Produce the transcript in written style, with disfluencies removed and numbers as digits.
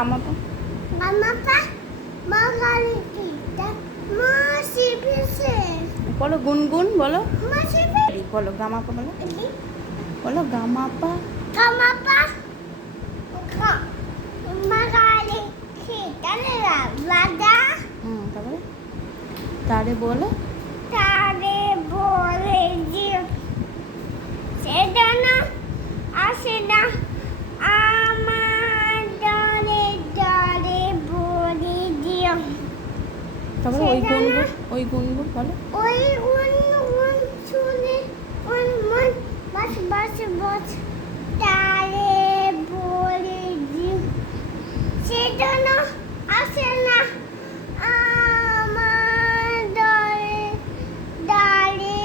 Gamma পা। Gamma পা মা গালি কি মা শিপিছে বলো গুনগুন বলো। মা শিপি বলো গামা পা বলো। বলো গামা পা। গামা পা মা গালি কি তাহলে বাদা তারপরে তারে বলে তারে বলে দিও সেটা না আসে না আমার ডরে ডরে বলে দিও তারপরে ওই গুনগুন বলো। ওই গুণ